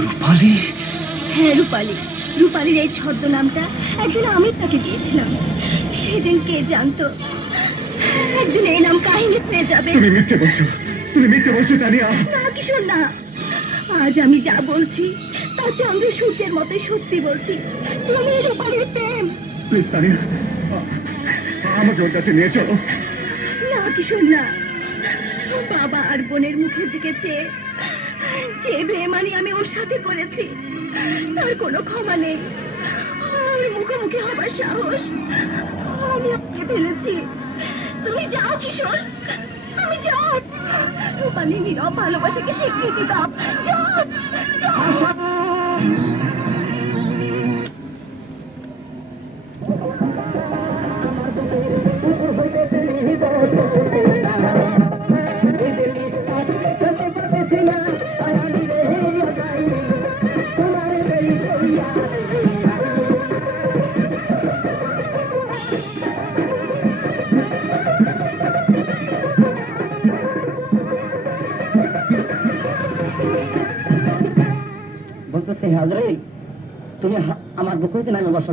রূপালী? হ্যাঁ রূপালী। রূপালীর এই ছদ্মনামটা একদিন আমি তাকে দিয়েছিলাম। সেদিন কে জানতো? একদিন এই নাম কাহিনী হয়ে যাবে। তুমি মিথ্যে বলছো। তুমি মিথ্যে বলছো তানিয়া। না কিশোর না। আজ আমি যা বলছি তা চন্দ্র সূর্যের মতোই সত্যি বলছি। তুমি রূপালীর প্রেম। প্লিজ তানিয়া আমাকে ওর কাছে নিয়ে চলো। না কিশোর না। বাবা আর বোনের মুখের দিকে চেয়ে আমি ওর সাথে করেছি। তার কোনো ক্ষমা নেই। আর মুখোমুখি হবার সাহস আমি ওকে ফেলেছি। তুমি যাও, কিশোর। তুমি যাও। রূপালী নীরব ভালোবাসাকে স্বীকৃতি দাও। যাও যাও। বলতেছে হাজরে তুমি আমার বুক হইতে নামে বসো